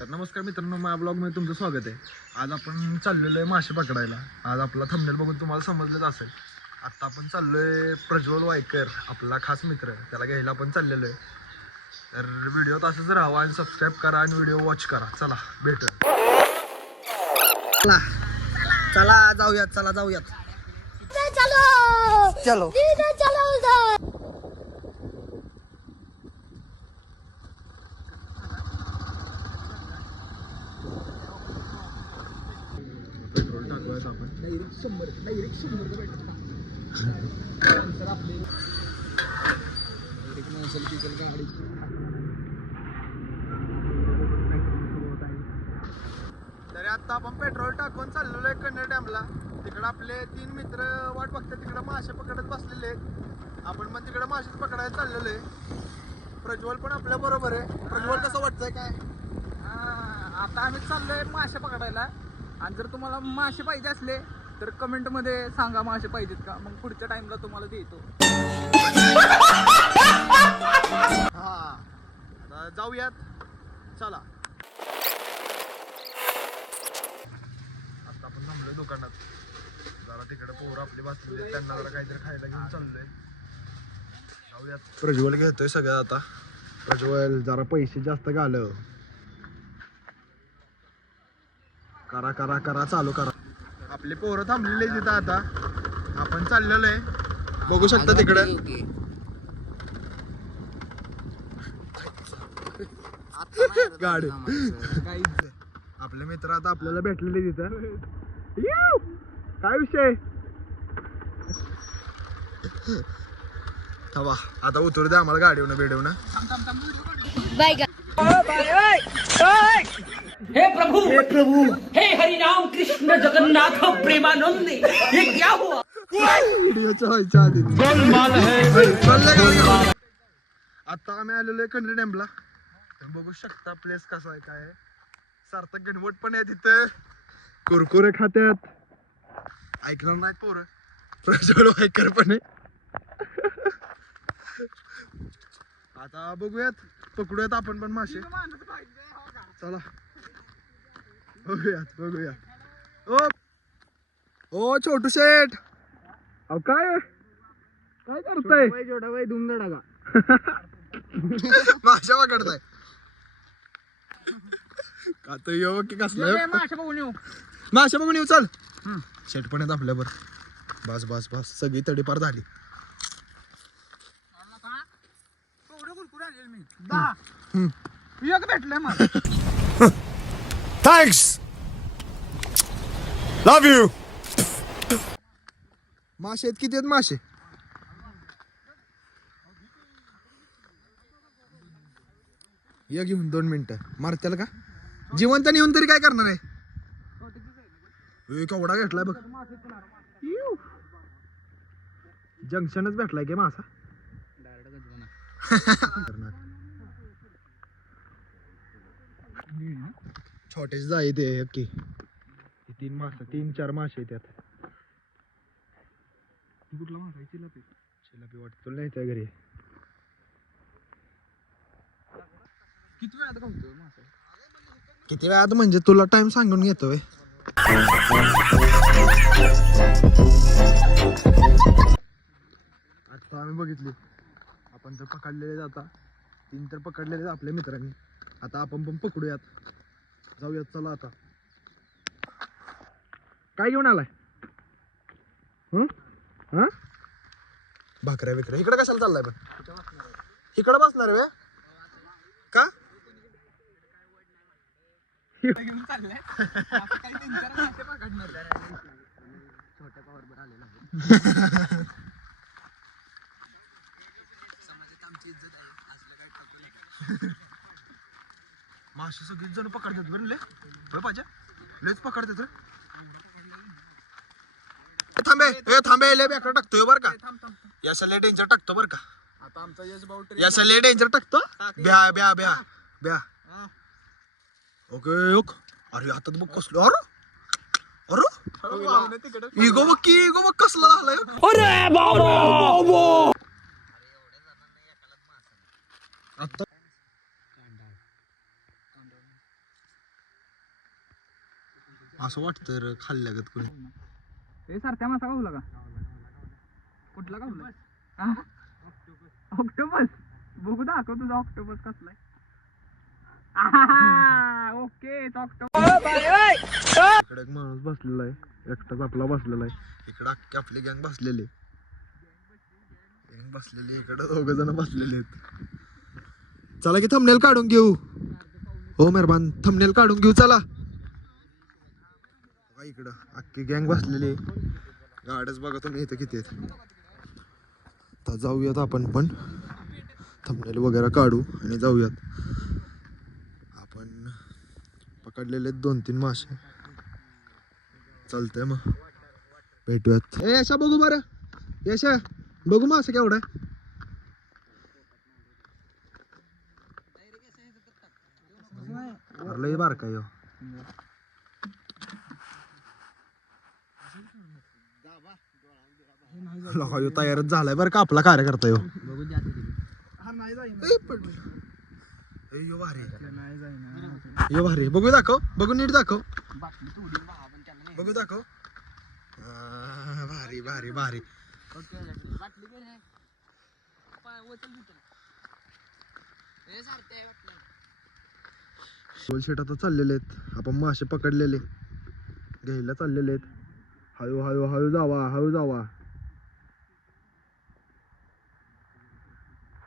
तर नमस्कार मित्रांनो, माझ्या ब्लॉगमध्ये तुमचं स्वागत आहे. आज आपण चाललेलो आहे मासे पकडायला. आज आपला थंबनेल बघून तुम्हाला समजलंच असेल. आत्ता आपण चाललोय प्रज्वल वायकर, आपला खास मित्र, त्याला घ्यायला आपण चाललेलो आहे. तर व्हिडिओ तसंच राहावा आणि सबस्क्राईब करा आणि व्हिडिओ वॉच करा. चला भेटूया. चला चला जाऊयात, चला जाऊयात. चलो चलो पेट्रोल टाकूयात आपण. डायरेक्ट 100 गाडी. तरी आता आपण पेट्रोल टाकून चाललेलो आहे कन्नड डॅमला. तिकडे आपले 3 मित्र वाट बघतात, तिकडे मासे पकडत बसलेले आहेत. आपण पण तिकडे मासे पकडायला चाललेलो आहे. प्रज्वल पण आपल्या बरोबर आहे. प्रज्वल कसं वाटतंय काय? आता आम्ही चाललोय मासे पकडायला. आणि जर तुम्हाला मासे पाहिजे असले तर कमेंट मध्ये सांगा मासे पाहिजेत का, मग पुढच्या टाइमला तुम्हाला देतो. हा आता जाऊयात, चला. आता आपण थांबलोय दुकानात. जरा तिकडे पोरं आपली बसलेली, त्यांना जरा काहीतरी खायला घेऊन चाललोय. जाऊयात. प्रज्वल घेतोय सगळं आता. प्रज्वल जरा पैसे जास्त घालव. करा करा करा चालू करा. आपली पोरं थांबलेली तिथं. आता आपण चाललेलो आहे, बघू शकता तिकडे. गाडी आपले मित्र आता आपल्याला भेटलेले तिथं. काय विषय? थांबा, आता उतरू द्या आम्हाला गाडीवरून बेडवून. हे प्रभु हे हरि राम कृष्ण जगन्नाथ प्रेमानंद, ये क्या हुआ? व्हिडिओच्या व्हायच्या आधी आता आम्ही आलेलो आहे कन्नड डॅमला. बघू शकता प्लेस कसा आहे, काय आहे. सार्थक गणवट पण आहे तिथं. कुरकुरे खात्यात. ऐकलं नाही पोरं. प्रज्वल वायकर पण आहे. आता बघूयात, पकडूयात आपण पण मासे. चला बघूयात बघूयात. ओ छोटू शेठ, अहो काय काय करताय? माशा पकडताय का? तर येऊ की कसलं मासे बघून येऊ. माशा बघून येऊ. चल. शेट पण आहेत आपल्यावर. बस बस बस, सगळी तडीपार झाली. एक भेटलंय मला. Thanks, love you. मासे आहेत किती आहेत मासे? या घेऊन 2 मिनिटं मारत्याला का? जिवंत नेऊन तरी काय करणार आहे? केवढा घेतलाय बघ. जंक्शनच भेटलाय की मासा. छोटेच जाई ते की 3 मासे, 3-4 मासे त्यात. कुठला मासा? चिलापी. चिलापी वाटतो नाही त्या घरी. किती वेळात गावतो मासे? किती वेळात म्हणजे तुला टाइम सांगून घेतोय. आता आम्ही बघितली, आपण तर पकडलेले जाता 3 तर पकडलेले आपल्या मित्रांनी. आता आपण पण पकडूयात. जाऊयात, चला. आता काय घेऊन आलाय? हा भाकऱ्या बिकऱ्या. इकडे कशाला चाललाय पण? इकडे बसणार आहे का? घेऊन चाललंय. असं काही 3-4 मासे पकडणार. छोट्या पावरवर आलेला आहे. आमची इज्जत आहे, असलं काय टाकू नका. मासे सगळीच जण पकडतात बरं. पाहिजे लयच पकडतात रे. थांबे लय बेकार टाकतोय बरं का. याचा लय डेंजर टाकतो बरं का. आता आमचा यश भाऊ याचा लय डेंजर टाकतो. ब्या ब्या ब्या ब्या. Okay okay. अरे आता बघ कसलो. अरे अरे इगो बघ की, इगो बघ कसला झालाय. आता असं वाटतं रे खाल्ल्यागत कोणी. हे सारख्या मासा गावला का? कुठला गावला? ऑक्टोपस. बघू दाखव तुझा ऑक्टोपस कसलाय. Okay octopus. इकडे एक माणूस बसलेला आहे, एकटाच आपला बसलेला आहे. इकडे अख्खी आपली गँग बसलेली इकडे 2 जण बसलेले आहेत. चला की थंबनेल काढून घेऊ. हो मेहरबान, थंबनेल काढून घेऊ चला. बघा इकडं अख्खी गँग बसलेली आहे. गाड्याच बघा तुम्ही इथं किती आहेत. आता जाऊयात आपण पण थंबनेल वगैरे काढू आणि जाऊयात. आपण पकडलेले 2-3 मासे. चालतंय मग भेटूयात. ए यशा बघू बरं, यशा बघू मासे केवढा आहे. लई बारका आहे ह्यो. लगा ह्यो तयारच झालाय बरं का आपला कार्यकर्ता ह्यो. ए, पडलं. ए, ह्यो भारी ह्यो भारी. बघू दाखव, बघू नीट दाखव, बघू दाखव. भारी भारी भारी. शेट आता चाललेले आहेत, आपण मासे पकडलेले घ्यायला चाललेले आहेत. हळू हळू हळू जावा, हळू जावा.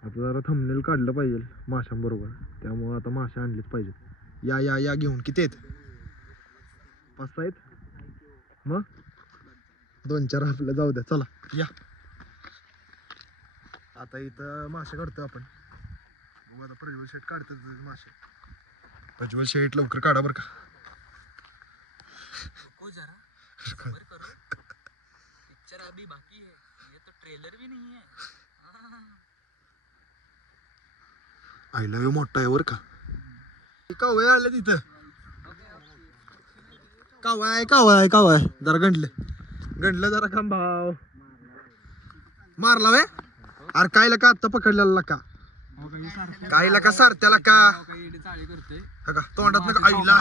आता जरा थंबनेल काढलं पाहिजे माशांबरोबर, त्यामुळे आता मासे आणलेच पाहिजेत. या या या घेऊन किती आहेत? 5-6 आहेत. मग 2-4 आपलं जाऊ द्या. चला या. आता इथं मासे काढतोय आपण. बघू आता प्रज्वल शेट काढतात मासे. प्रज्वल शेट लवकर काढा बरं का. पिक्चर अभी बाकी है, ये तो ट्रेलर भी नहीं है. आय लव्ह यू मोठा आहे बरं का. कावळे आले तिथं. कावळा आहे जरा गंडलं जरा काम भाव. मारला वे. अरे कायला का आत्ता पकडलेला का? कायला का सारत्याला का? का तोंडात नका आईला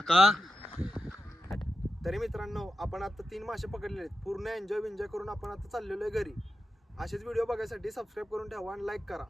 का. तरी मित्रांनो आपण आता 3 मासे पकडलेले आहेत. पूर्ण एन्जॉय करून आपण आता चाललेलो आहे घरी. असेच व्हिडिओ बघायसाठी सबस्क्राईब करून ठेवा आणि लाईक करा.